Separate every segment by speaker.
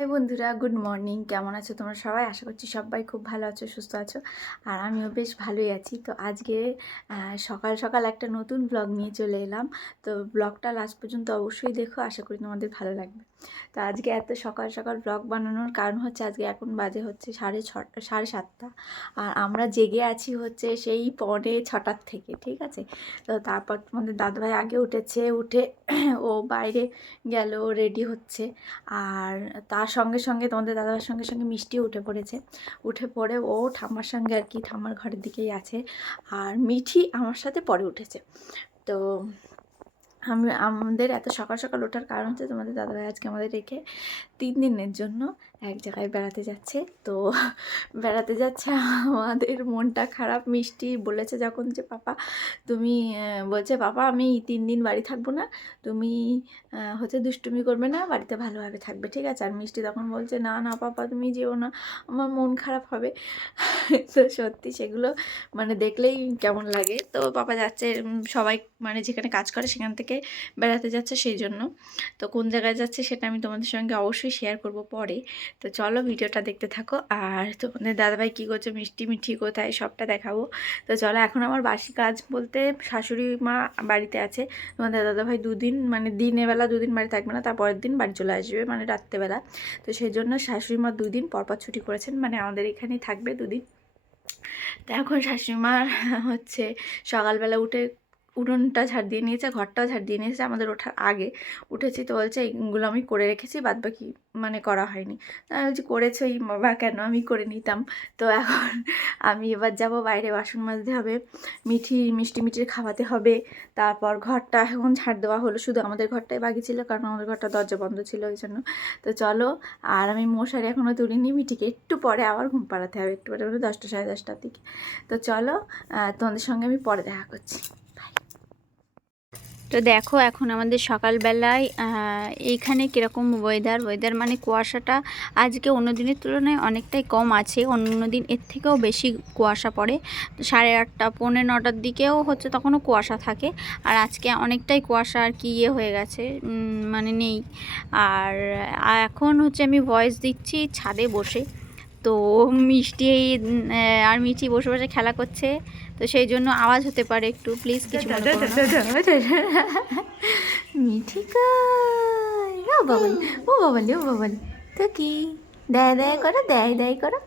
Speaker 1: High বন্ধুরা, good morning. কেমন আছো তোমরা সবাই? আশা করছি সবাই খুব ভালো আছো, সুস্থ আছো। আর আমিও বেশ ভালোই আছি। তো আজকে সকাল সকাল একটা নতুন ব্লগ নিয়ে চলে এলাম। তো ব্লগটা লাস্ট পর্যন্ত অবশ্যই দেখো। আশা করি তোমাদের ভালো লাগবে। তো আজকে এত সকাল সকাল ব্লগ বানানোর কারণ হচ্ছে আজকে এখন বাজে হচ্ছে সাড়ে ছটা সাড়ে সাতটা। আর আমরা জেগে আছি হচ্ছে সেই পরে ছটার থেকে, ঠিক আছে? তো তারপর তোমাদের দাদাভাই আগে উঠেছে, উঠে ও বাইরে গেল রেডি হচ্ছে। আর তার সঙ্গে সঙ্গে তোমাদের দাদার সঙ্গে সঙ্গে মিষ্টিও উঠে পড়েছে। উঠে পড়ে ও ঠাম্মার সঙ্গে আর কি ঠাম্মার ঘরের দিকেই আছে। আর মিঠি আমার সাথে পরে উঠেছে। তো আমি আমাদের এত সকাল সকাল ওঠার কারণ হচ্ছে তোমাদের দাদাভাই আজকে আমাদের রেখে তিন দিনের জন্য এক জায়গায় বেড়াতে যাচ্ছে। তো বেড়াতে যাচ্ছে, আমাদের মনটা খারাপ। মিষ্টি বলেছে যখন যে, পাপা, তুমি বলছে, পাপা, আমি তিন দিন বাড়ি থাকব না। তুমি হচ্ছে দুষ্টুমি করবে না, বাড়িতে ভালোভাবে থাকবে, ঠিক আছে? আর মিষ্টি তখন বলছে, না না, পাপা, তুমি যেও না, আমার মন খারাপ হবে। তো সত্যি সেগুলো মানে দেখলেই কেমন লাগে। তো পাপা যাচ্ছে সবাই মানে যেখানে কাজ করে সেখান থেকে বেড়াতে যাচ্ছে সেই জন্য। তো কোন জায়গায় যাচ্ছে সেটা আমি তোমাদের সঙ্গে অবশ্যই শেয়ার করব পরে। তো চলো ভিডিওটা দেখতে থাকো। আর তোমাদের দাদাভাই কী করছে? মিষ্টি মিষ্টি কোথায়? সবটা দেখাবো। তো চলো, এখন আমার বাসি কাজ বলতে শাশুড়ি মা বাড়িতে আছে। তোমাদের দাদাভাই দুদিন মানে দিনের বেলা দুদিন বাড়ি থাকবে না তারপরের দিন বাড়ি চলে আসবে মানে রাত্রেবেলা। তো সেই জন্য শাশুড়ি মা দুদিন পরপর ছুটি করেছেন মানে আমাদের এখানেই থাকবে দুদিন। তো এখন শাশুড়িমার হচ্ছে সকালবেলা উঠে উঠোনটা ঝাড় দিয়ে নিয়েছে, ঘরটাও ঝাড় দিয়ে নিয়েছে, আমাদের ওঠার আগে উঠেছি তো বলছে, এইগুলো আমি করে রেখেছি বাদ বাকি মানে করা হয়নি। আমি বলছি, করেছ এই বা কেন? আমি করে নিতাম। তো এখন আমি এবার যাব বাইরে বাসন মাজতে হবে, মিঠি, মিষ্টি মিষ্টির খাওয়াতে হবে, তারপর ঘরটা এখন ঝাড় দেওয়া হলো, শুধু আমাদের ঘরটাই বাকি ছিল, কারণ আমাদের ঘরটা দরজা বন্ধ ছিল ওই জন্য। তো চলো, আর আমি মশারি এখনও তুলিনি, মিঠিকে একটু পরে আবার ঘুম পাড়াতে হবে, একটু পরে, দশটা সাড়ে দশটার দিকে। তো চলো তোমাদের সঙ্গে আমি পরে দেখা করছি। তো দেখো এখন আমাদের সকালবেলায় এইখানে কীরকম ওয়েদার ওয়েদার মানে কুয়াশাটা আজকে অন্য দিনের তুলনায় অনেকটাই কম আছে। অন্য দিন এর থেকেও বেশি কুয়াশা পড়ে। সাড়ে আটটা, পৌনে নটার দিকেও হচ্ছে তখনও কুয়াশা থাকে। আর আজকে অনেকটাই কুয়াশা আর কি ইয়ে হয়ে গেছে মানে নেই। আর এখন হচ্ছে আমি ভয়েস দিচ্ছি ছাদে বসে। তো মিষ্টি আর মিষ্টি বসে বসে খেলা করছে। তো সেই জন্য আওয়াজ হতে পারে একটু। প্লিজ কিছু মিঠি ও বাবালি ও বাবালি, ও তো কি? দেয় দেয় করো, দেয় দেয় করো।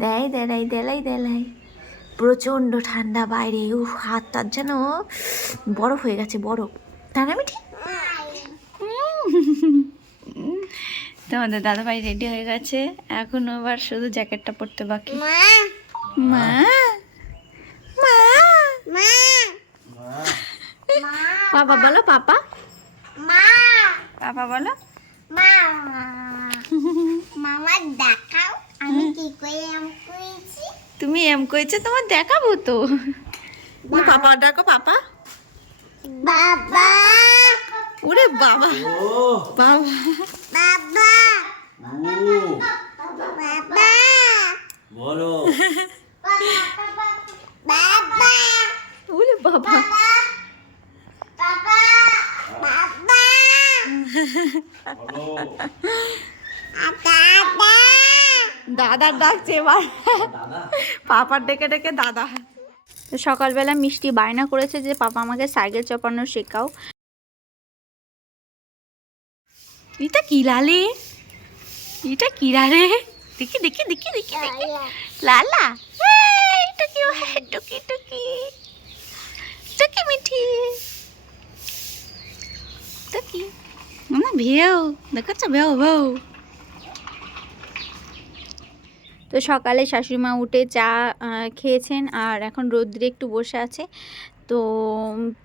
Speaker 1: দেয়, দেলাই দেলাই দেলাই। প্রচণ্ড ঠান্ডা বাইরে, উফ, হাতটা যেন বরফ হয়ে গেছে, বরফ। তাই না মিঠি? তোমাদের দাদাভাই রেডি হয়ে গেছে। এখন আবার শুধু জ্যাকেটটা পরতে বাকি। মা! মা! পাপা বলো পাপা। পাপা বলো।
Speaker 2: মামা দেখাও আমি কি করে
Speaker 1: তুমি এম করেছ তোমার দেখাবো তো। পাপা ডাকো পাপা।
Speaker 2: বাবা!
Speaker 1: ওরে বাবা বাবা
Speaker 2: বাবা। বাবা!
Speaker 3: বলো।
Speaker 2: বাবা।
Speaker 1: ডাকছে এবার। পাপার ডেকে ডেকে দাদা। সকালবেলা মিষ্টি বায়না করেছে যে পাপা আমাকে সাইকেল চাপানো শেখাও। এটা কি লালে? এটা কি লালে দেখি দেখি দেখি দেখি দেখি। লালা এই, টুকি টুকি টুকি। টুকি মিঠি। টুকি। না ভেও দেখাচ্ছ? ভেও ভেও তো সকালে শাশুড়িমা উঠে চা খেয়েছেন আর এখন রোদ্রে একটু বসে আছে। তো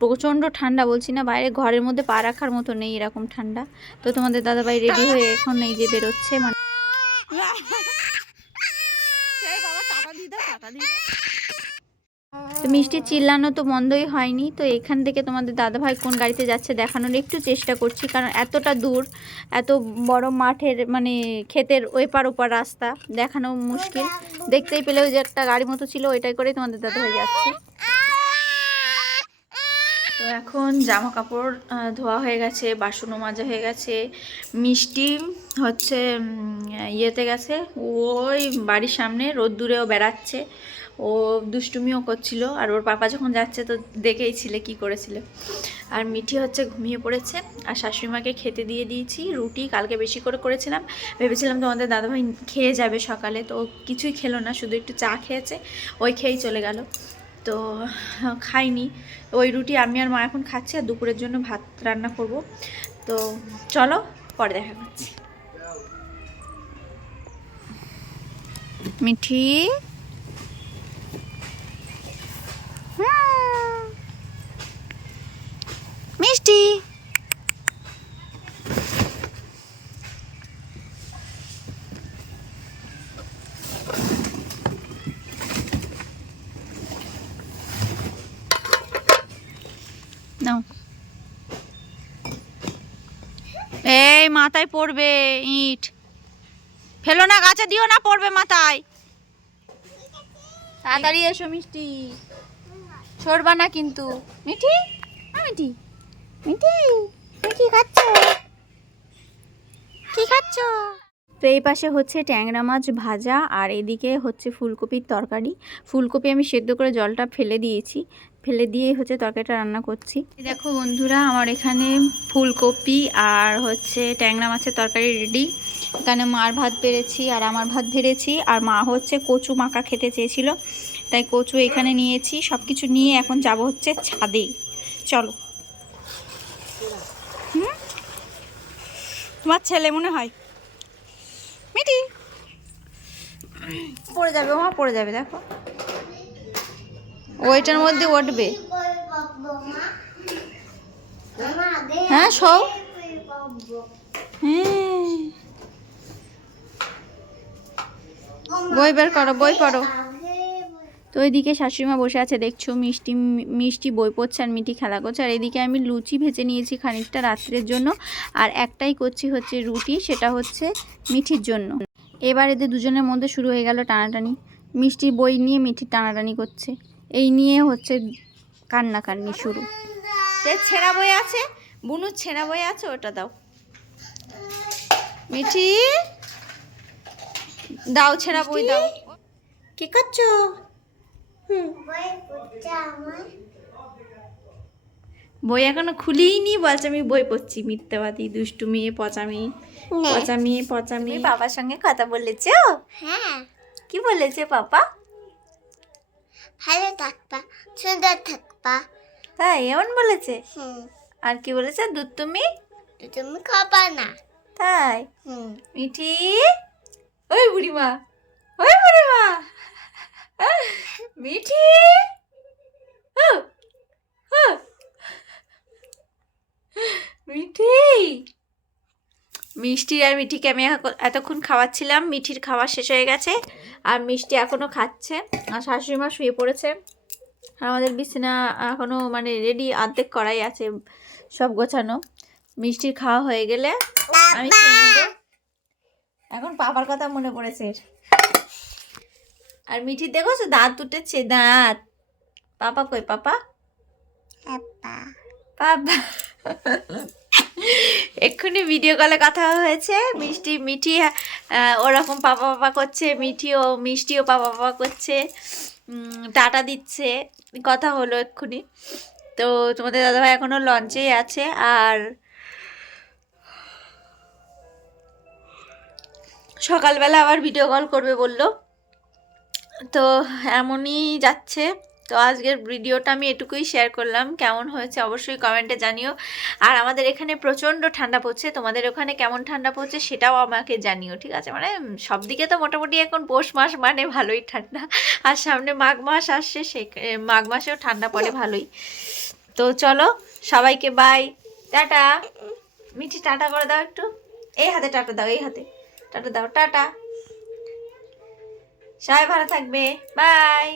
Speaker 1: প্রচণ্ড ঠান্ডা বলছি না বাইরে ঘরের মধ্যে পা রাখার মতো নেই এরকম ঠান্ডা। তো তোমাদের দাদাভাই রেডি হয়ে এখন এই যে বেরোচ্ছে মানে তো মিষ্টি চিল্লানো তো বন্ধই হয়নি, তো এখান থেকে তোমাদের দাদাভাই কোন গাড়িতে যাচ্ছে দেখানোর একটু চেষ্টা করছি, কারণ এতটা দূর, এত বড় মাঠের মানে ক্ষেতের ওই পার ওপার রাস্তা, দেখানো মুশকিল। দেখতেই পেলেও যে একটা গাড়ি মতো ছিল, ওইটাই করেই তোমাদের দাদাভাই যাচ্ছে। তো এখন জামা কাপড় ধোয়া হয়ে গেছে, বাসনও মাজা হয়ে গেছে। মিষ্টি হচ্ছে ইয়েতে গেছে। ওই বাড়ির সামনে রোদ্দুরেও বেড়াচ্ছে। ও দুষ্টুমিও করছিল। আর ওর পাপা যখন যাচ্ছে তো দেখেই ছিলে কি করেছিল। আর মিঠি হচ্ছে ঘুমিয়ে পড়েছে। আর শাশুড়িমাকে খেতে দিয়ে দিয়েছি, রুটি কালকে বেশি করে করেছিলাম। ভেবেছিলাম তোমাদের দাদাভাই খেয়ে যাবে সকালে। তো কিছুই খেলো না, শুধু একটু চা খেয়েছে। ওই খেয়েই চলে গেল। তো খাইনি। ওই রুটি আমি আর মা এখন খাচ্ছি আর দুপুরের জন্য ভাত রান্না করব। তো, চলো, পরে দেখা করছি। মিঠি? মিষ্টি নাও এই মাথায় পড়বে ইট। ফেলো না, গাছে দিও না, পড়বে মাথায়। তাড়াতাড়ি এসো, মিষ্টি। ছড়বা না কিন্তু। মিঠি? হ্যাঁ মিঠি। মিঠি তুমি কি খাচ্ছ? কি খাচ্ছ? তো এই পাশে হচ্ছে ট্যাংরা মাছ ভাজা আর এদিকে হচ্ছে ফুলকপির তরকারি। ফুলকপি আমি সেদ্ধ করে জলটা ফেলে দিয়েছি। ফেলে দিয়ে হচ্ছে তরকারিটা রান্না করছি। দেখো বন্ধুরা, আমার এখানে ফুলকপি আর হচ্ছে ট্যাংরা মাছের তরকারি রেডি এখানে মার ভাত বেড়েছি আর আমার ভাত ভেড়েছি আর মা হচ্ছে কচু মাখা খেতে চেয়েছিল। তাই কচু এখানে নিয়েছি। সব কিছু নিয়ে এখন যাব হচ্ছে ছাদে। চলো। তোমার ছেলে মনে হয়? মিটি। পড়ে যাবে মা পড়ে যাবে, দেখো। ওইটার মধ্যে উঠবে। হ্যাঁ সব। হ্যাঁ। বই বের করো, বই পড়ো। তো এদিকে শাশুড়িমা বসে আছে দেখছ মিষ্টি মিষ্টি বই পড়ছে আর মিষ্টি খেলা করছে। আর এদিকে আমি লুচি ভেজে নিয়েছি খানিকটা রাত্রের জন্য। আর একটাই করছি হচ্ছে রুটি সেটা হচ্ছে মিঠির জন্য। এবার এদের দুজনের মধ্যে শুরু হয়ে গেল টানাটানি। মিষ্টি বই নিয়ে মিঠির টানাটানি করছে। এই নিয়ে হচ্ছে কান্নাকান্নি শুরু। ছেঁড়া বই আছে বুনুর ছেঁড়া বই আছে ওটা দাও। মিঠি দাও ছেঁড়া বই দাও। কি করছ?
Speaker 2: বই
Speaker 1: এখনও খুলিনি বলছে আমি বই পড়ছি। মিথ্যাবাদী দুষ্টু মেয়ে পচামি পচামি। পচামি বাবার সঙ্গে কথা বলেছে?
Speaker 2: হ্যাঁ।
Speaker 1: কি বলেছে পাপা
Speaker 2: ভালো থাকবা সুন্দর থাকবা।
Speaker 1: তাই এমন বলেছে?
Speaker 2: হুম।
Speaker 1: আর কি বলেছে? দুধ তুমি
Speaker 2: তুমি খাবা না।
Speaker 1: তাই? মিঠি? ওই বুড়িমা ওই বুড়িমা। মিঠি। মিঠি মিষ্টি আর মিঠিকে আমি এখন- এতক্ষণ খাওয়াচ্ছিলাম। মিঠির খাওয়া শেষ হয়ে গেছে। আর মিষ্টি এখনও খাচ্ছে। আর শাশুড়ি মা শুয়ে পড়েছে। আর আমাদের বিছানা এখনও মানে রেডি অর্ধেক করাই আছে সব গোছানো। মিষ্টির খাওয়া হয়ে গেলে আমি এখন পাপার কথা মনে পড়েছে। আর মিঠির দেখো সে দাঁত উঠেছে দাঁত। পাপা কই পাপা?
Speaker 2: পাপা।
Speaker 1: এক্ষুনি ভিডিও কলে কথা হয়েছে। মিষ্টি মিঠি ওরকম পাপা পাপা করছে মিঠিও মিষ্টিও পাপা পাপা করছে টাটা দিচ্ছে। কথা হলো এক্ষুনি। তো তোমাদের দাদাভাই এখনও লঞ্চেই আছে আর সকালবেলা আবার ভিডিও কল করবে বলল। তো এমনই যাচ্ছে। তো আজকের ভিডিওটা আমি এটুকুই শেয়ার করলাম। কেমন হয়েছে অবশ্যই কমেন্টে জানিও। আর আমাদের এখানে প্রচণ্ড ঠান্ডা পড়ছে। তোমাদের ওখানে কেমন ঠান্ডা পড়ছে সেটাও আমাকে জানিও, ঠিক আছে? মানে সব দিকে তো মোটামুটি এখন পৌষ মাস মানে ভালোই ঠান্ডা। আর সামনে মাঘ মাস আসছে সে মাঘ মাসেও ঠান্ডা পড়ে ভালোই। তো চলো সবাইকে বাই টাটা। মিঠি টাটা করে দাও একটু। এই হাতে টাটা দাও, এই হাতে। টাটা দাও, টাটা। সবাই ভালো থাকবে। বাই।